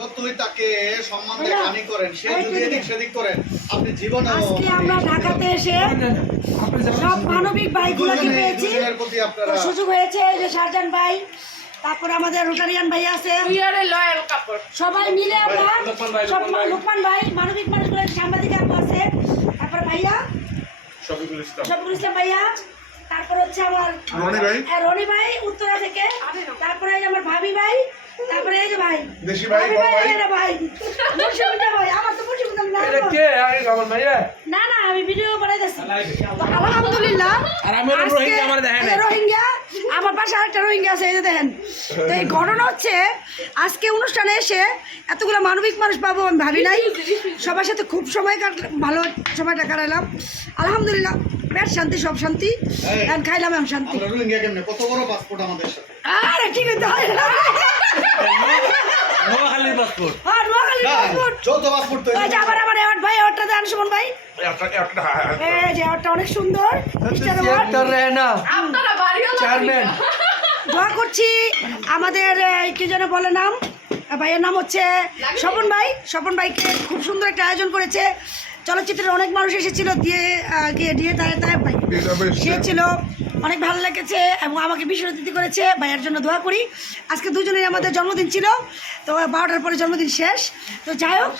যতই তাকে সম্মান দেখানি করেন, সে যদি এদিক সেদিক করেন, আপনি জীবনে আজকে আমরা ঢাকাতে এসে সব মানবিক ভাইগুলোকে পেয়েছি। তো সুযোগ হয়েছে যে শাহজান ভাই, তারপরে আমাদের রোটারিয়ান ভাই আছে, সবাই মিলে আমরা সব লোকমান ভাই, মানবিক মানুষগুলো, সাংবাদিক আপু আছে, তারপরে ভাইয়া শফিকুল ইসলাম ভাইয়া, তারপর হচ্ছে আমার রনি ভাই উত্তরা থেকে, তারপরে আমার ভাবি ভাই, তারপরে এই যে ভাই ভাবি ভাই, ভাই মুর্শিদা ভাই, আমার তো মুর্শিদা না, না না আমি ভিডিও বানাইতেছি। আলহামদুলিল্লাহ, আর আমি রোহিঙ্গা, আমার পাশে আরেকটা রোহিঙ্গা আছে, এই যে দেখেন। তো এই ঘটনা হচ্ছে আজকে অনুষ্ঠানে এসে এতগুলো মানবিক মানুষ পাবো আমি ভাবি নাই। সবার সাথে খুব ভালো সময়টা কাটালাম। আলহামদুলিল্লাহ, পেট শান্তি, সব শান্তি, খাইলাম আমি শান্তি। কত বড় পাসপোর্ট আমাদের সাথে, আরে কি করতে হয় না, নোয়াখালীর পাসপোর্ট, হ্যাঁ নোয়াখালীর পাসপোর্ট, যৌথ পাসপোর্ট তৈরি। ওই যে আবার আমার অ্যাওয়ার্ড ভাই, অ্যাওয়ার্ডটা দেন সুমন ভাই, এই যে অ্যাওয়ার্ডটা অনেক সুন্দর, মিস্টার অ্যাওয়ার্ড। দোয়া করছি আমাদের কি যেন বলে নাম, ভাইয়ের নাম হচ্ছে স্বপন ভাই। স্বপন ভাইকে খুব সুন্দর একটা আয়োজন করেছে। চলচ্চিত্রের অনেক মানুষ এসেছিল, দিয়ে তায়েব ভাই সে ছিল, অনেক ভালো লেগেছে এবং আমাকে বিশেষ অতিথি করেছে। ভাইয়ের জন্য দোয়া করি। আজকে দুজনেই আমাদের জন্মদিন ছিল, তো 12টার পরে জন্মদিন শেষ। তো যাই হোক,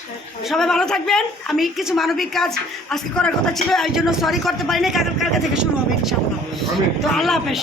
সবাই ভালো থাকবেন। আমি কিছু মানবিক কাজ আজকে করার কথা ছিল, এই জন্য সরি করতে পারি না। কালকে থেকে শুরু হবে ইনশাআল্লাহ। তো আল্লাহ হাফেজ।